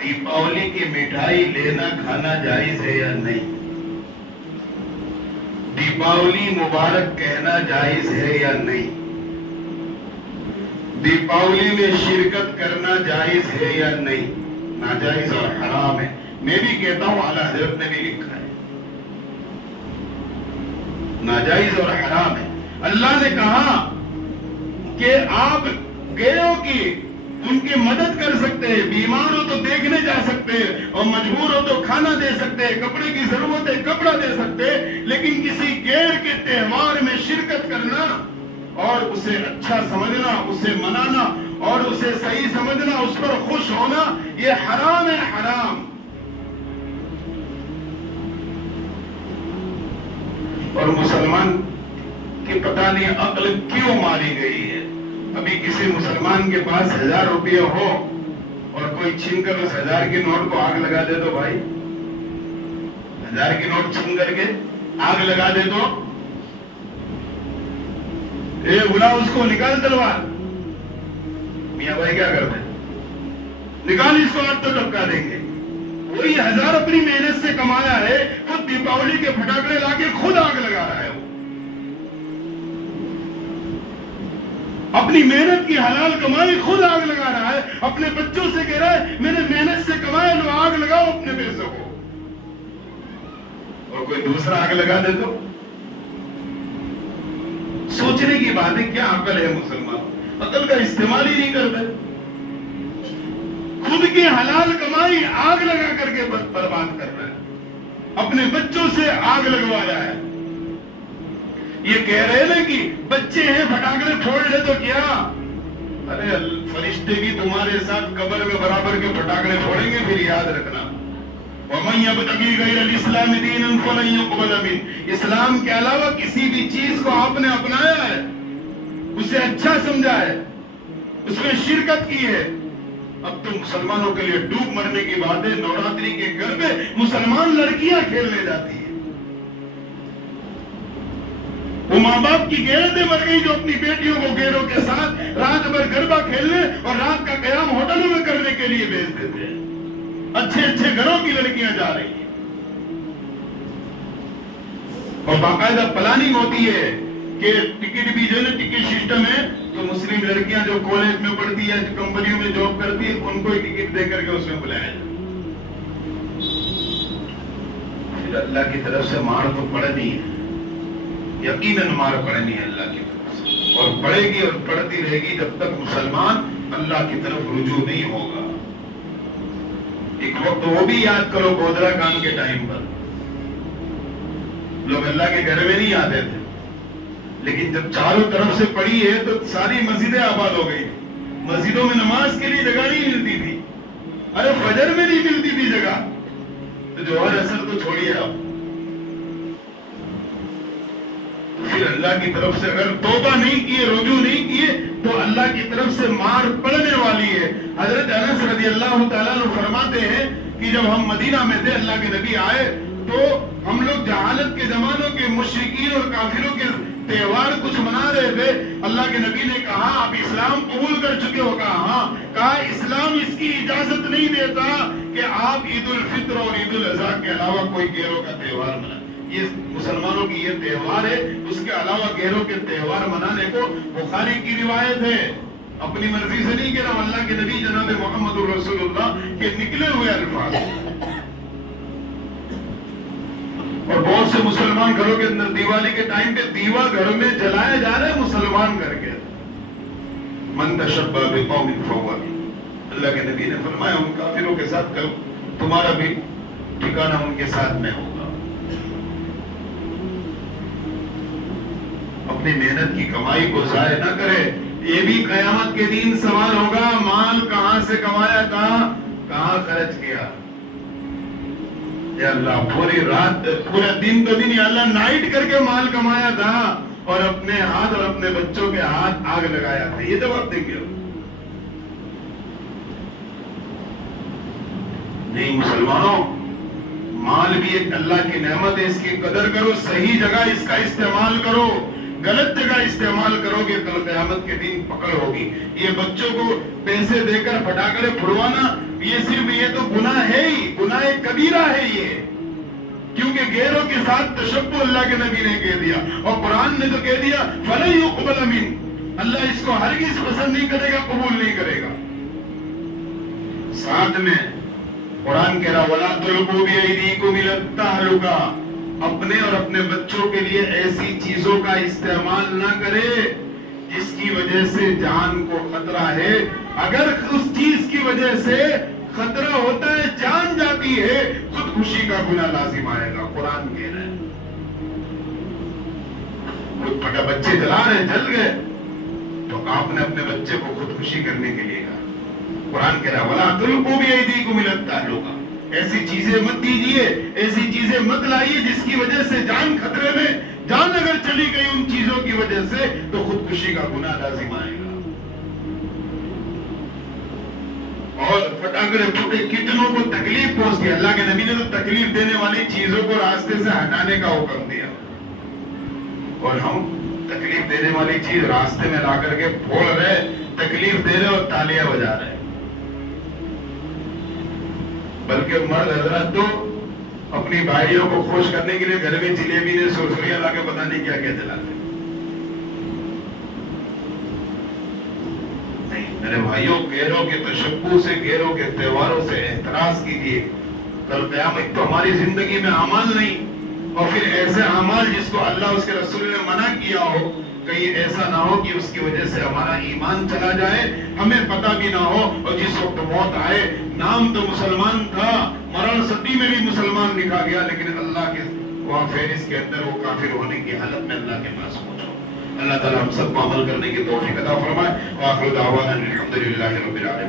दीपावली की मिठाई लेना खाना जायज है या नहीं? दीपावली मुबारक कहना जायज है या नहीं? दीपावली में शिरकत करना जायज है या नहीं? नाजायज और हराम है। मैं भी कहता हूं, आला हजरत ने भी लिखा है, नाजायज और हराम है। अल्लाह ने कहा कि आप गए हो कि उनकी मदद कर सकते हैं, बीमार हो तो देखने जा सकते हैं, और मजबूर हो तो खाना दे सकते हैं, कपड़े की जरूरत है कपड़ा दे सकते हैं, लेकिन किसी गैर के त्योहार में शिरकत करना और उसे अच्छा समझना, उसे मनाना और उसे सही समझना, उस पर खुश होना, ये हराम है, हराम। और मुसलमान की पता नहीं अक्ल क्यों मारी गई है। अभी किसी मुसलमान के पास 1000 रुपये हो और कोई छीनकर उस 1000 के नोट को आग लगा दे तो भाई, 1000 के नोट छीन करके आग लगा दे तो बुला उसको, निकाल तलवार। मियां भाई क्या करते हैं? निकाल इसको, आग तो टपका देंगे। वही 1000 अपनी मेहनत से कमाया है, खुद दीपावली के फटाकड़े लाके खुद आग लगा रहा है। वो अपनी मेहनत की हलाल कमाई खुद आग लगा रहा है, अपने बच्चों से कह रहा है मैंने मेहनत से कमाया, लो आग लगाओ अपने पैसों को। और कोई दूसरा आग लगा दे तो सोचने की बात है, क्या अकल है मुसलमान? अकल का इस्तेमाल ही नहीं करते। खुद की हलाल कमाई आग लगा करके बर्बाद कर रहा है, अपने बच्चों से आग लगवा रहा है। ये कह रहे ना कि बच्चे हैं फटाकड़े फोड़ ले तो क्या? अरे फरिश्ते भी तुम्हारे साथ कब्र में बराबर के फटाकड़े फोड़ेंगे, फिर याद रखना। वमन यब्तगी गैरल इस्लाम दीनन फलन युक़बल मिन। इस्लाम के अलावा किसी भी चीज को आपने अपनाया है, उसे अच्छा समझा है, उसमें शिरकत की है, अब तो मुसलमानों के लिए डूब मरने की बात है। नवरात्रि के घर में मुसलमान लड़कियां खेलने जाती है। वो माँ बाप की गैरतें मर गई जो अपनी बेटियों को गैरों के साथ रात भर गरबा खेलने और रात का कयाम होटलों में करने के लिए भेज देते हैं। अच्छे अच्छे घरों की लड़कियां जा रही हैं और बाकायदा प्लानिंग होती है कि टिकट भी जो है, टिकट सिस्टम है, तो मुस्लिम लड़कियां जो कॉलेज में पढ़ती है, जो कंपनियों में जॉब करती है, उनको ही टिकट दे करके उसमें बुलाया जाए। फिर अल्लाह की तरफ से मार तो पड़नी है, यकीनन मार पड़नी है अल्लाह की तरफ से, और पड़ेगी और पड़ती रहेगी जब तक मुसलमान अल्लाह की तरफ रुजू नहीं होगा। एक वक्त वो भी याद करो, गोदरा कांड के टाइम पर लोग अल्लाह के घर में नहीं आते थे, लेकिन जब चारों तरफ से पड़ी है तो सारी मस्जिदें आबाद हो गई। मस्जिदों में नमाज के लिए जगह नहीं मिलती थी, अरे फजर में नहीं मिलती थी जगह, तो जोहर असर तो छोड़िए आप। फिर अल्लाह की तरफ से अगर तौबा नहीं किए, रुजू नहीं किए, तो अल्लाह की तरफ से मार पड़ने वाली है। हजरत अनस रज़ियल्लाहु ताला अन्हु फरमाते हैं कि जब हम मदीना में थे, अल्लाह के नबी आए, तो हम लोग जहालत के जमानों के मुशरिकीन और काफिरों के त्योहार कुछ मना रहे थे। अल्लाह के नबी ने कहा आप इस्लाम कबूल कर चुके हो? कहा हाँ। कहा इस्लाम इसकी इजाजत नहीं देता कि आप ईद उल फित्र और ईद उल अज़हा के अलावा कोई गैरों का त्योहार मनाएं। ये मुसलमानों की ये त्योहार है, उसके अलावा गैरों के त्योहार मनाने को बुखारी की रिवायत है। अपनी मर्जी से नहीं कह रहा, अल्लाह के नबी जनाब मोहम्मद रसूलुल्लाह के निकले हुए अल्फाज। और बहुत से मुसलमान घरों के अंदर दिवाली के टाइम पे दीवा घरों में जलाया जा रहा है मुसलमान करके। मन तशब्बा बिकौमिन फहुवा मिन्हुम। अल्लाह के नबी ने फरमाया उन काफिरों के साथ कल तुम्हारा भी ठिकाना उनके साथ में होगा। अपनी मेहनत की कमाई को जाया न करे। ये भी कयामत के दिन सवाल होगा, माल कहां से कमाया था, कहां खर्च किया। या अल्लाह पूरी रात पूरा दिन तो दिन या अल्लाह नाइट करके माल कमाया था और अपने हाथ और अपने बच्चों के हाथ आग लगाया था, ये जवाब देंगे। नहीं मुसलमानों, माल भी एक अल्लाह की नेमत है, इसकी कदर करो, सही जगह इसका इस्तेमाल करो। गलत जगह इस्तेमाल करोगे कल क़यामत के दिन पकड़ होगी। ये बच्चों को पैसे देकर फटाकड़े फुड़वाना یہ صرف یہ تو گناہ ہے ہی، گناہ کبیرہ ہے یہ، کیونکہ غیروں کے ساتھ تشبہ اللہ کے نبی نے کہہ دیا، اور قرآن نے تو کہہ دیا فَلَن يُقْبَلَ مِنْهُ، اللہ اس کو ہرگز پسند نہیں کرے گا، قبول نہیں کرے گا۔ ساتھ میں قرآن کہہ رہا وَلَا تُلْقُوا بِأَيْدِيكُمْ إِلَى التَّهْلُكَةِ، اپنے اور اپنے بچوں کے لیے ایسی چیزوں کا استعمال نہ کرے جس کی وجہ سے جان کو خطرہ ہے۔ اگر اس چیز کی وجہ سے خطرہ ہوتا ہے، جان جاتی ہے، خودکشی کا گناہ لازم آئے گا، قرآن کہہ رہا ہے۔ خود پکا بچے جلا رہے، جل گئے، تو آپ نے اپنے بچے کو خودکشی کرنے کے لیے کہا۔ قرآن کہہ رہا ہے وَلَا تُلْقُوا بِأَيْدِيكُمْ إِلَى التَّهْلُكَةِ، ایسی چیزیں مت دیجیے، ایسی چیزیں مت لائیے جس کی وجہ سے جان خطرے میں، جان اگر چلی گئی ان چیزوں کی وجہ سے تو خودکشی کا گناہ لازم آئے گا۔ اور پٹاخے پھوٹے، کتنوں کو تکلیف پہنچتی ہے، اللہ کے نبی نے تو تکلیف دینے والی چیزوں کو راستے سے ہٹانے کا حکم دیا، اور ہم تکلیف دینے والی چیز راستے میں لا کر کے پھوڑ رہے، تکلیف دے رہے اور تالیاں بجا رہے۔ بلکہ مرد حضرات تو اپنی بھائیوں کو خوش کرنے کے لیے گھر میں جلیبی نے سرسریاں لا کے پتہ نہیں کیا کیا جلاتے۔ میرے بھائیوں، غیروں کے تشبہ سے، غیروں کے تہواروں سے احتراز کیجیے۔ کل قیامت تو ہماری زندگی میں اعمال نہیں، اور پھر ایسے اعمال جس کو اللہ اس کے رسول نے منع کیا ہو، کہیں ایسا نہ ہو کہ اس کی وجہ سے ہمارا ایمان چلا جائے، ہمیں پتہ بھی نہ ہو، اور جس وقت موت آئے، نام تو مسلمان تھا، مرن صدی میں بھی مسلمان لکھا گیا، لیکن اللہ کے وہاں فہرست کے اندر وہ کافر ہونے کی حالت میں اللہ کے پاس پہنچا۔ اللہ تعالیٰ ہم سب کو عمل کرنے کی توفیق عطا فرمائے۔ وآخر دعوانا الحمدللہ رب العالمین۔